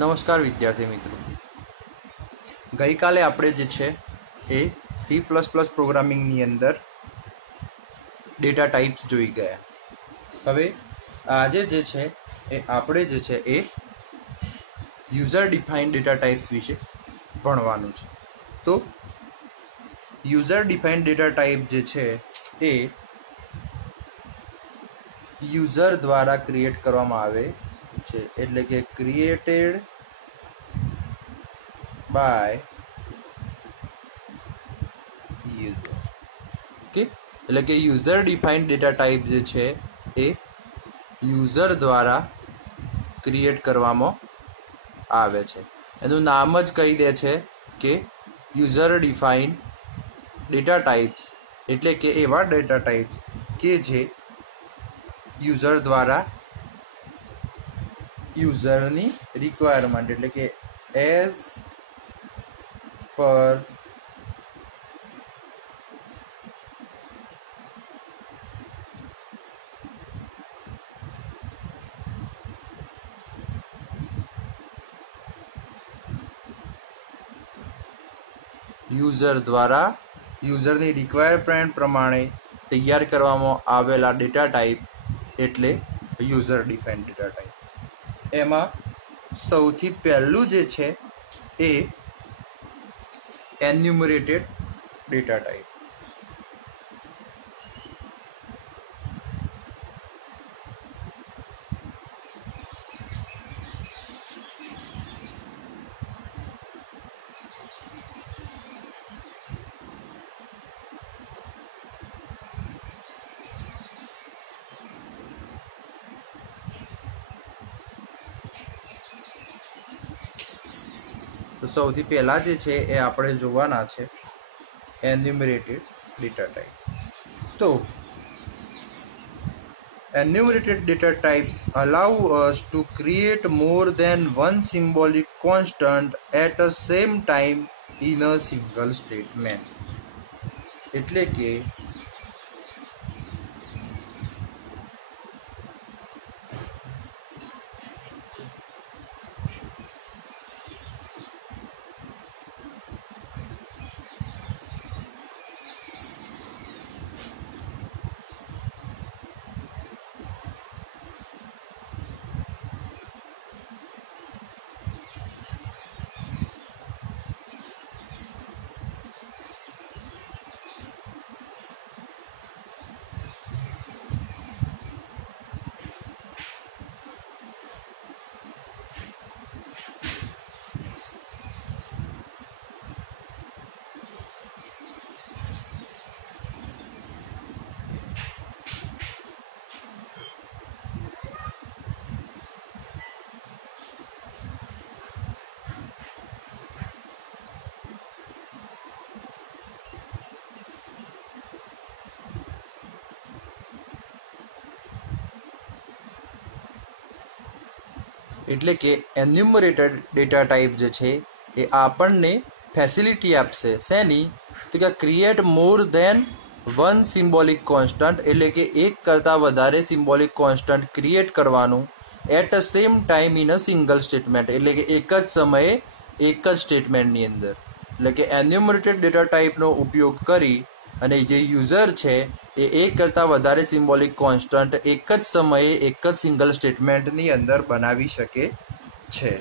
નમસ્કાર વિદ્યાર્થી મિત્રો, ગઈકાલે આપણે જે છે એ સી પ્લસ પ્લસ પ્રોગ્રામિંગની અંદર ડેટા ટાઈપ્સ જોઈ ગયા. હવે આજે જે છે એ આપણે જે છે એ યુઝર ડિફાઇન્ડ ડેટા ટાઈપ્સ વિશે ભણવાનું છે. તો યુઝર ડિફાઇન્ડ ડેટા ટાઈપ જે છે એ યુઝર દ્વારા ક્રિએટ કરવામાં આવે છે, એટલે કે ક્રિએટેડ બાય યુઝર. ઓકે, એટલે કે યુઝર ડિફાઇન્ડ ડેટા ટાઈપ જે છે એ યુઝર દ્વારા ક્રિએટ કરવામાં આવે છે. એનું નામ જ કહી દે છે કે યુઝર ડિફાઇન્ડ ડેટા ટાઈપ્સ, એટલે કે એવા ડેટા ટાઈપ્સ કે જે યુઝર દ્વારા યુઝરની રિક્વાયરમેન્ટ, એટલે કે એઝ પર યુઝર દ્વારા યુઝરની રિક્વાયરમેન્ટ પ્રમાણે તૈયાર કરવામાં આવેલા ડેટા ટાઈપ એટલે યુઝર ડિફાઇન્ડ ડેટા ટાઈપ. એમાં સૌથી પહેલું જે છે એ એન્યુમરેટેડ ડેટા ટાઈપ. તો સૌથી પહેલા જે છે એ આપણે જોવાના છે એન્યુમરેટેડ ડેટા ટાઈપ. તો enumerated data types allow us to create more than one symbolic constant at the same time in a single statement. એટલે કે એટલે કે એન્યુમરેટેડ ડેટા ટાઈપ જે છે એ આપણને ફેસિલિટી આપશે શેની? તો કે create more than one symbolic constant, એટલે કે એક કરતાં વધારે સિમ્બોલિક કોન્સ્ટન્ટ ક્રિએટ કરવાનું at a same time in a single statement, એટલે કે એક જ સમયે એક જ સ્ટેટમેન્ટની અંદર. એટલે કે એન્યુમરેટેડ ડેટા ટાઈપનો ઉપયોગ કરી અને જે યુઝર છે એ એક કરતાં વધારે સિમ્બોલિક કોન્સ્ટન્ટ એક જ સમયે એક જ સિંગલ સ્ટેટમેન્ટની અંદર બનાવી શકે છે.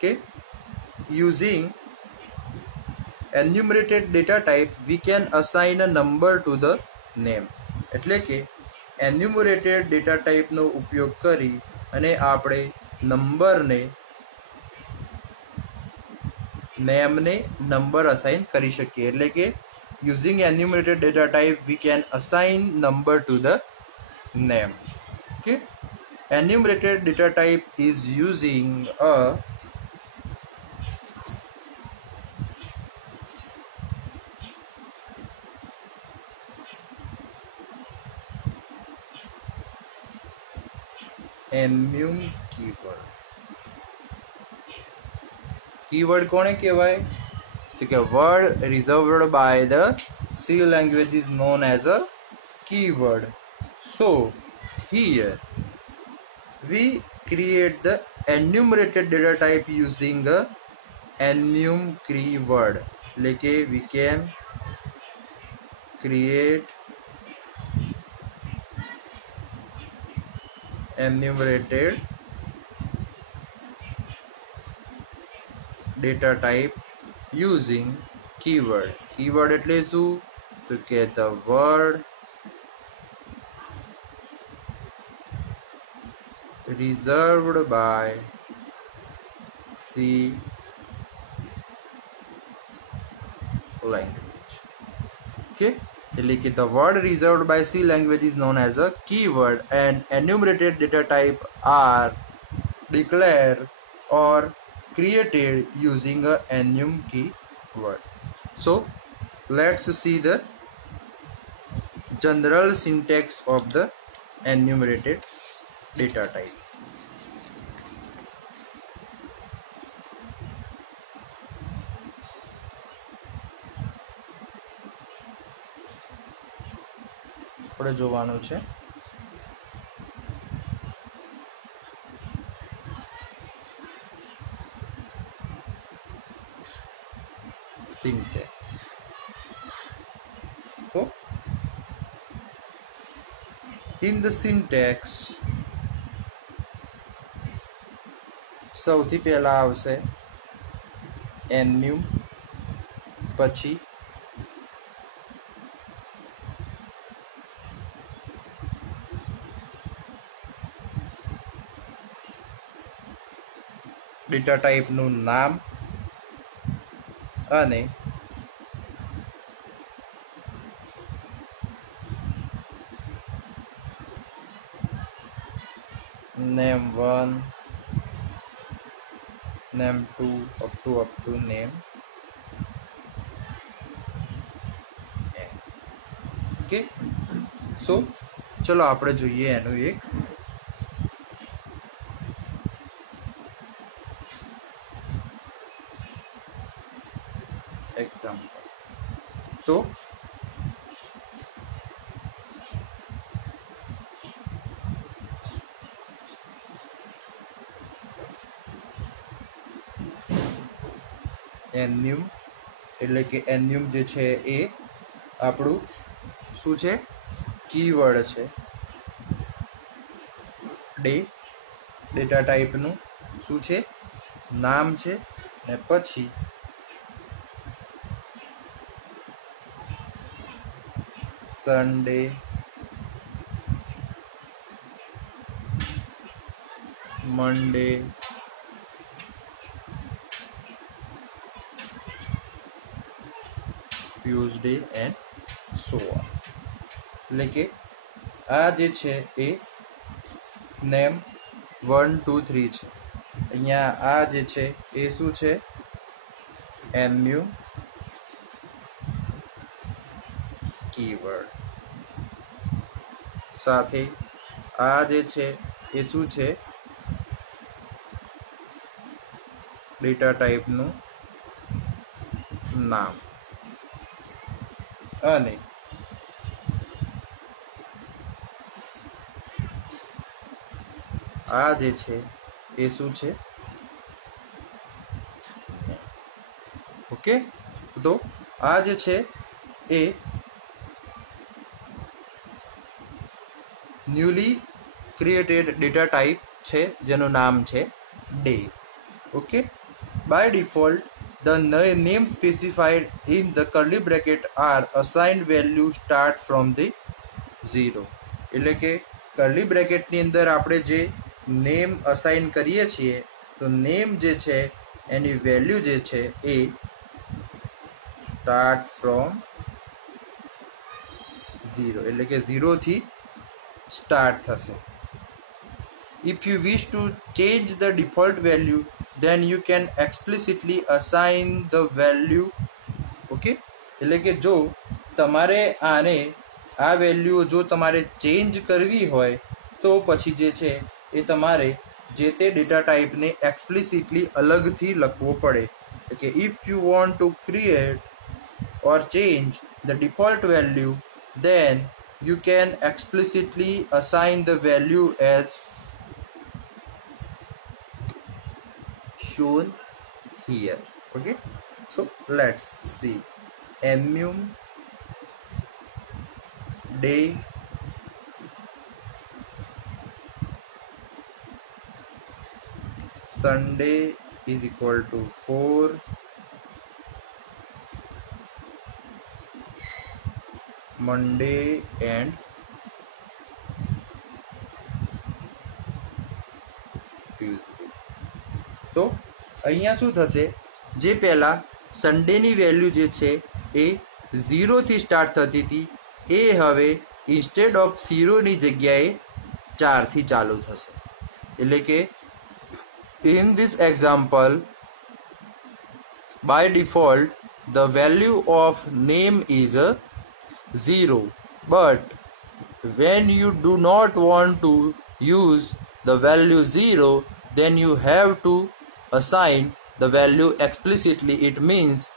કે using enumerated data type we can assign a number to the name. એટલે કે enumerated data type નો ઉપયોગ કરી અને આપણે નંબરને નેમને નંબર અસાઇન કરી શકીએ. એટલે કે using enumerated data type we can assign number to the name. Okay, enumerated data type is using a enum keyword. keyword કોને કહેવાય? તો કે word reserved by the C language is known as a keyword. So here we create the enumerated data type using a enum keyword. એટલે કે we can create enumerated data type using keyword. Keyword એટલે શું? તો કે the word reserved by C language. Okay, એટલે કે the word reserved by C language is known as a keyword, and enumerated data type are declared or created using a enum keyword. So let's see the general syntax of the enumerated data type. આપણે જોવાનું છે syntax. So in the syntax સૌથી પહેલા આવશે enum, પછી data ટાઈપનું નામ અને name1 name2 up to name n. Okay, so ચલો આપણે જોઈએ એનું એક એક્ઝામ્પલ. તો enum એટલે કે enum જે છે એ આપણું શું છે? કીવર્ડ છે. ડેટા ટાઈપનું શું છે? નામ છે. ને પછી Sunday, Monday, Tuesday and so on. એટલે કે આ જે છે એ નેમ 1 2 3 છે. અહીંયા આ જે છે એ શું છે? enum keyword. સાથે આ જે છે એ શું છે? ડેટા ટાઈપનું નામ અને આ જે છે એ શું છે? ઓકે, તો આ જે છે એ ન્યૂલી ક્રિએટેડ ડેટા ટાઈપ છે જેનું નામ છે day. Okay, by default the name specified in the curly bracket are assigned value start from the 0. એટલે કે curly bracket ની અંદર આપણે જે નેમ અસાઇન કરીએ છીએ તો નેમ જે છે એની વેલ્યુ જે છે એ સ્ટાર્ટ ફ્રોમ 0 એટલે કે 0 થી સ્ટાર્ટ થશે. If you wish to change the default value, then you can explicitly assign the value. Okay, એટલે કે જો તમારે આને આ વેલ્યુ જો તમારે ચેન્જ કરવી હોય તો પછી જે છે એ તમારે જે તે ડેટા ટાઈપને એક્સપ્લિસિટલી અલગથી લખવો પડે. એટલે કે if you want to create or change the default value, then you can explicitly assign the value as shown here. Okay, so let's see. Enum day Sunday is equal to 4, Monday and Tuesday. તો અહીંયા શું થશે, જે પહેલા સન્ડેની value જે છે એ 0 થી start થતી હતી એ હવે ઇન્સ્ટેડ ઓફ 0 ની જગ્યાએ 4 થી ચાલુ થશે. એટલે કે in this example, by default the value of name is 0, but when you do not want to use the value 0, then you have to assign the value explicitly. It means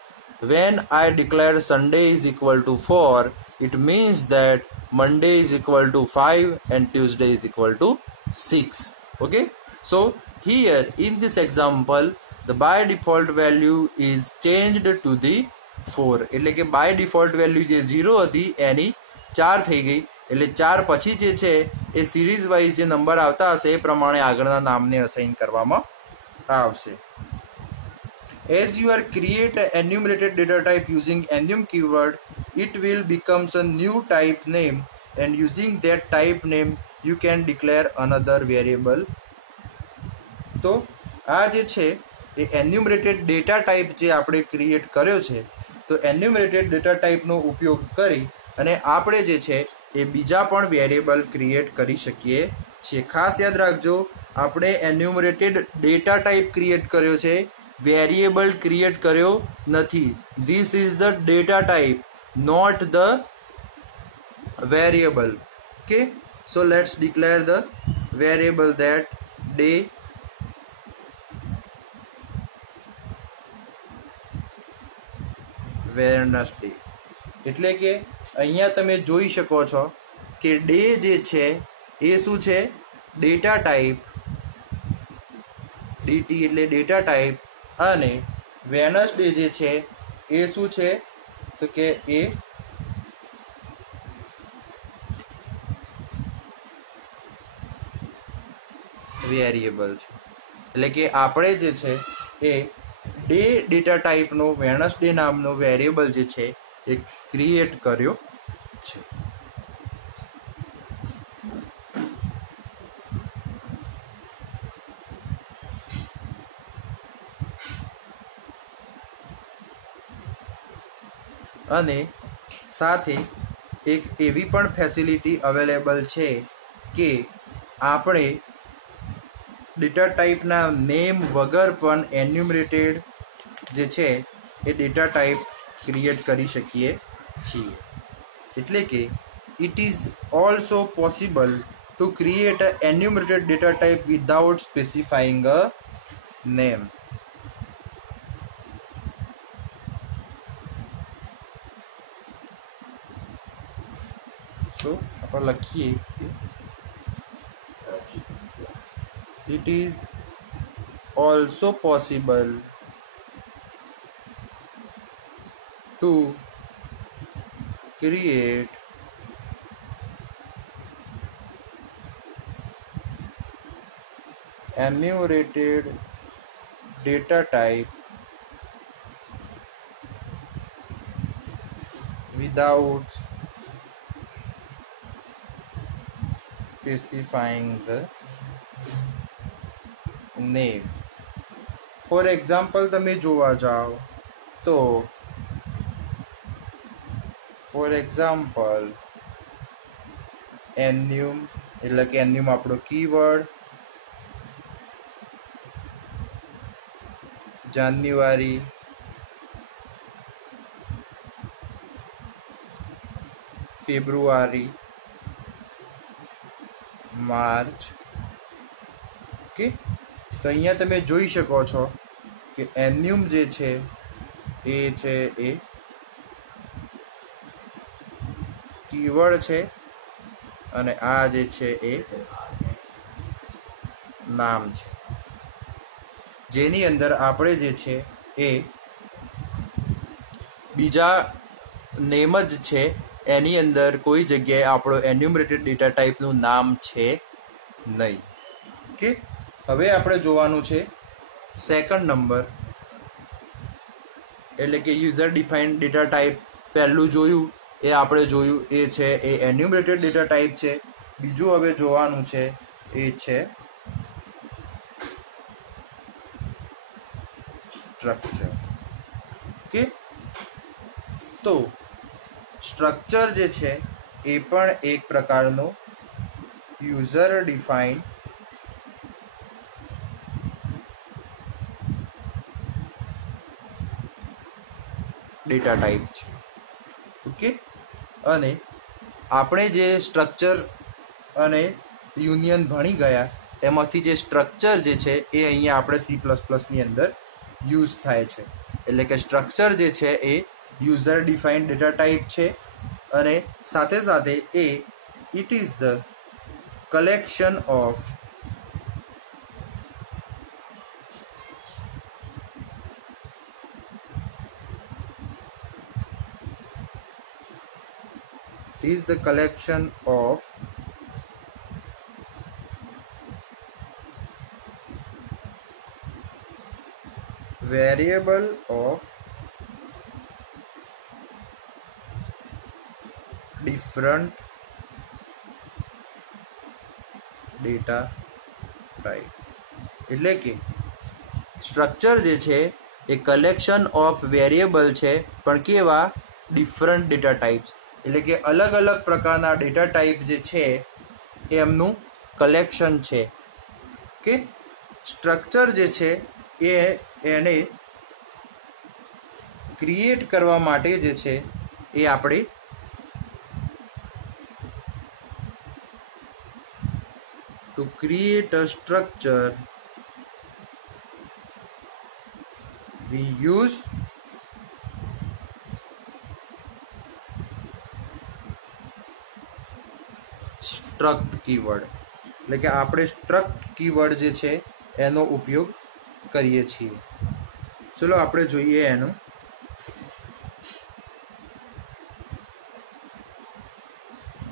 when I declare Sunday is equal to 4, it means that Monday is equal to 5 and Tuesday is equal to 6. Okay, so here in this example the by default value is changed to the 4. એટલે કે by default value જે 0 હતી એની 4 થઈ ગઈ. એટલે 4 પછી જે છે એ સિરીઝ વાઇઝ જે નંબર આવતા હશે એ પ્રમાણે આગળના નામને અસાઇન કરવામાં આવશે. As you are create an enumerated data type using enum keyword, it will becomes a new type name, and using that type name you can declare another variable. તો આ જે છે એ એન્યુમરેટેડ ડેટા ટાઈપ જે આપણે create કર્યો છે, તો એન્યુમરેટેડ data ટાઈપનો ઉપયોગ કરી અને આપણે જે છે એ બીજા પણ વેરિયેબલ ક્રિએટ કરી શકીએ છીએ. ખાસ યાદ રાખજો, આપણે એન્યુમરેટેડ ડેટા ટાઈપ ક્રિએટ કર્યો છે, વેરિયેબલ ક્રિએટ કર્યો નથી. This is the data type, not the variable. Okay, so let's declare the variable that day Wednesday. એટલે કે અહીંયા તમે જોઈ શકો છો કે ડે જે છે એ શું છે, ડેટા ટાઈપ, ડીટી એટલે ડેટા ટાઈપ, અને વેનસડે જે છે એ શું છે તો કે એ વેરિયેબલ છે. એટલે કે આપણે જે છે એ ડે ડેટા ટાઈપનો વેનસડે નામનો વેરિયેબલ જે છે એ ક્રિએટ કર્યો છે. અને સાથે એક એવી પણ ફેસિલિટી અવેલેબલ છે કે આપણે ડેટા ટાઈપના નેમ વગર પણ એન્યુમરેટેડ જે છે એ ડેટા ટાઈપ ક્રિએટ કરી શકીએ છીએ. એટલે કે it is also possible to create a enumerated data type without specifying a name. તો આપણે લખીએ, it is also possible to create enumerated data type without specifying the name. For example તમે જોવા જાઓ તો ફોર એક્ઝામ્પલ એન્યુમ એટલે કે એન્યુમ આપણો કીવર્ડ, જાન્યુઆરી, ફેબ્રુઆરી, માર્ચ. ઓકે, તો અહીંયા તમે જોઈ શકો છો કે એન્યુમ જે છે એ કીવર્ડ છે અને આ જે છે એ નામ છે. જેની અંદર આપણે જે છે એ બીજા નેમ જ છે, એની અંદર કોઈ જગ્યાએ આપણો એન્યુમરેટેડ ડેટા ટાઈપનું નામ છે નહીં. ઓકે, હવે આપણે જોવાનું છે સેકન્ડ નંબર, એટલે કે યુઝર ડિફાઇન્ડ ડેટા ટાઈપ. પહેલું જોયું એ આપણે જોયું એ છે એ એન્યુમરેટેડ ડેટા ટાઈપ છે. બીજું હવે જોવાનું છે એ છે સ્ટ્રક્ચર. ઓકે, તો સ્ટ્રક્ચર જે છે એ પણ એક પ્રકારનો યુઝર ડિફાઇન્ડ ડેટા ટાઈપ છે. ઓકે, અને આપણે જે સ્ટ્રક્ચર અને યુનિયન ભણી ગયા એમાંથી જે સ્ટ્રક્ચર જે છે એ અહીંયા આપણે C++ની અંદર યુઝ થાય છે. એટલે કે સ્ટ્રક્ચર જે છે એ યુઝર ડિફાઇન્ડ ડેટા ટાઈપ છે, અને સાથે સાથે it is the collection of variable of different data type. એટલે કે સ્ટ્રક્ચર જે છે એ કલેક્શન ઓફ વેરિયેબલ છે, પણ કેવા? Different data types. એટલે કે અલગ અલગ પ્રકારના ડેટા ટાઈપ જે છે એમનું કલેક્શન છે. કે સ્ટ્રક્ચર જે છે એને ક્રિએટ કરવા માટે જે છે એ આપણે to create a structure we use struct keyword. એટલે કે આપણે struct keyword જે છે એનો ઉપયોગ કરીએ છીએ. ચલો આપણે જોઈએ એનું.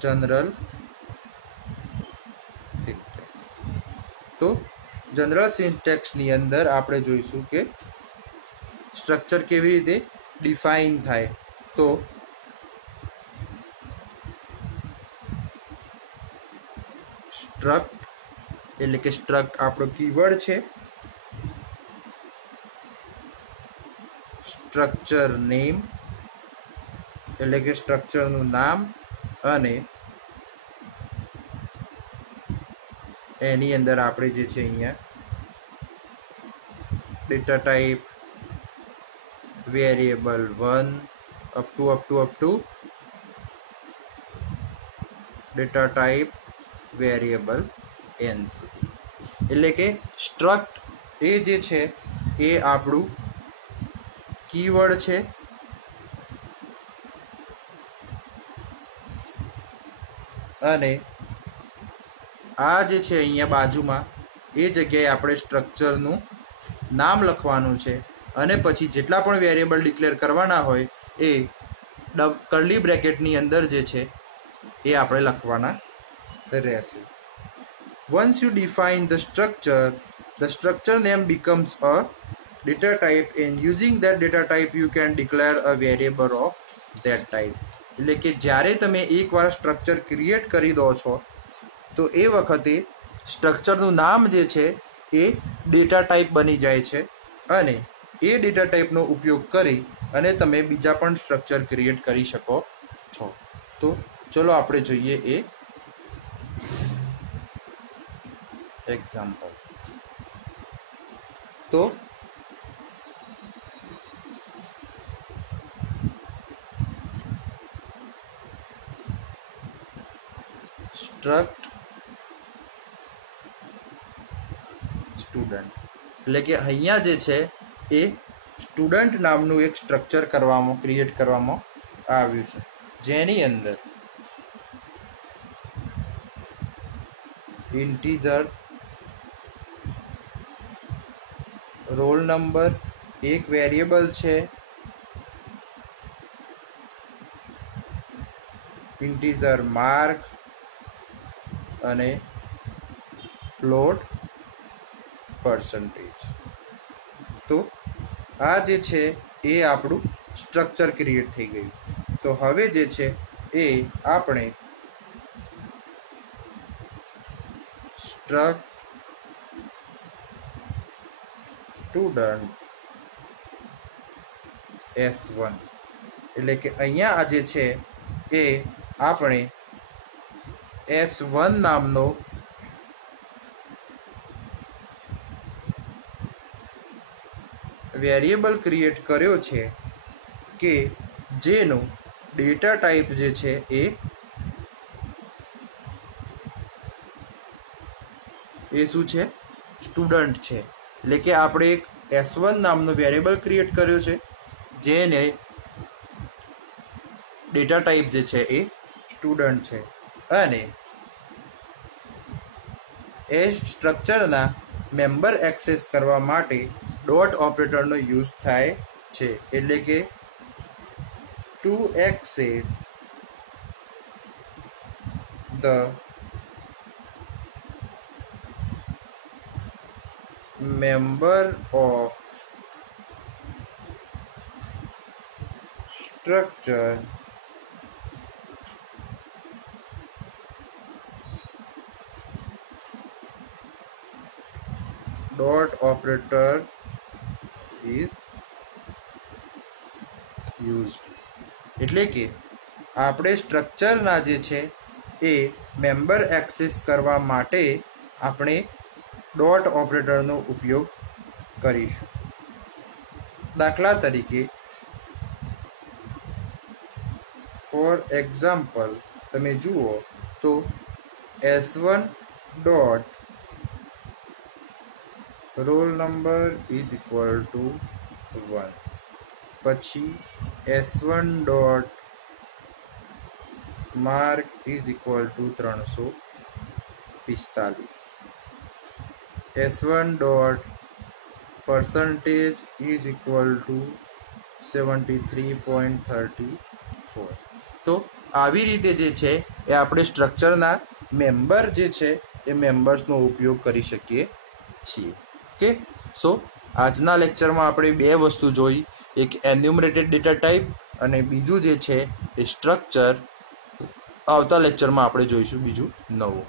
General syntax. તો જનરલ સિન્ટેક્સની અંદર આપણે જોઈશું કે સ્ટ્રક્ચર કેવી રીતે ડિફાઇન થાય. તો સ્ટ્રક્ટ એટલે કે સ્ટ્રક્ટ આપણો કીવર્ડ છે. સ્ટ્રક્ચર નેમ એટલે કે સ્ટ્રક્ચરનું નામ, અને એની અંદર આપણે જે છે અહીંયા data type variable 1 up to data type variable n સુધી. એટલે કે સ્ટ્રક્ટ એ જે છે એ આપણું કીવર્ડ છે, અને આ જે છે અહીંયા બાજુમાં એ જગ્યાએ આપણે સ્ટ્રક્ચરનું નામ લખવાનું છે, અને પછી જેટલા પણ વેરિયેબલ ડિક્લેર કરવાના હોય એ કર્લી બ્રેકેટની અંદર જે છે એ આપણે લખવાના રહેશે. Once you define the structure name becomes a data type, and using that data type you can declare a variable of that type. એટલે કે જ્યારે તમે એકવાર સ્ટ્રક્ચર ક્રિએટ કરી દો છો તો એ વખતે સ્ટ્રક્ચરનું નામ જે છે એ ડેટા ટાઈપ બની જાય છે, અને એ ડેટા ટાઈપનો ઉપયોગ કરી અને તમે બીજા પણ સ્ટ્રક્ચર ક્રિએટ કરી શકો છો. તો ચલો આપણે જોઈએ એ એક્ઝામ્પલ. તો સ્ટ્રક્ટ સ્ટુડન્ટ એટલે કે અહીંયા જે છે એ સ્ટુડન્ટ નામનું એક સ્ટ્રક્ચર ક્રિએટ કરવામાં આવ્યું છે, જેની અંદર ઇન્ટીજર રોલ નંબર એક વેરિયેબલ છે, ઇન્ટીજર માર્ક અને ફ્લોટ પર્સન્ટેજ. તો આ જે છે એ આપણું સ્ટ્રક્ચર ક્રિએટ થઈ ગયું. તો હવે જે છે એ આપણે સ્ટુડન્ટ S1 એટલે કે અહીંયા આ જે છે એ આપણે S1 નામનો વેરિયેબલ ક્રિએટ કર્યો છે કે જેનો ડેટા ટાઈપ જે છે એ શું છે? સ્ટુડન્ટ છે. એટલે કે આપણે એક S1 નામનો વેરિયેબલ ક્રિએટ કર્યો છે જેને ડેટા ટાઈપ જે છે એ સ્ટુડન્ટ છે, અને એ સ્ટ્રક્ચરના મેમ્બર એક્સેસ કરવા માટે ડોટ ઓપરેટરનો યુઝ થાય છે. એટલે કે two access the member of structure dot operator is used. એટલે કે આપણે સ્ટ્રક્ચરના જે છે એ મેમ્બર એક્સેસ કરવા માટે આપણે ડોટ ઓપરેટરનો ઉપયોગ કરીશું. દાખલા તરીકે ફોર એક્ઝામ્પલ તમે જુઓ તો S1 dot roll number is equal to 1, પછી S1 dot mark is equal to 345, S1 dot percentage is equal to 73.34. તો આવી રીતે જે છે એ આપણે સ્ટ્રક્ચરના મેમ્બર જે છે એ મેમ્બર્સનો ઉપયોગ કરી શકીએ છીએ. ઓકે, સો આજના લેક્ચરમાં આપણે બે વસ્તુ જોઈ, એક એન્યુમરેટેડ ડેટા ટાઈપ અને બીજું જે છે એ સ્ટ્રક્ચર. આવતા લેક્ચરમાં આપણે જોઈશું બીજું નવું.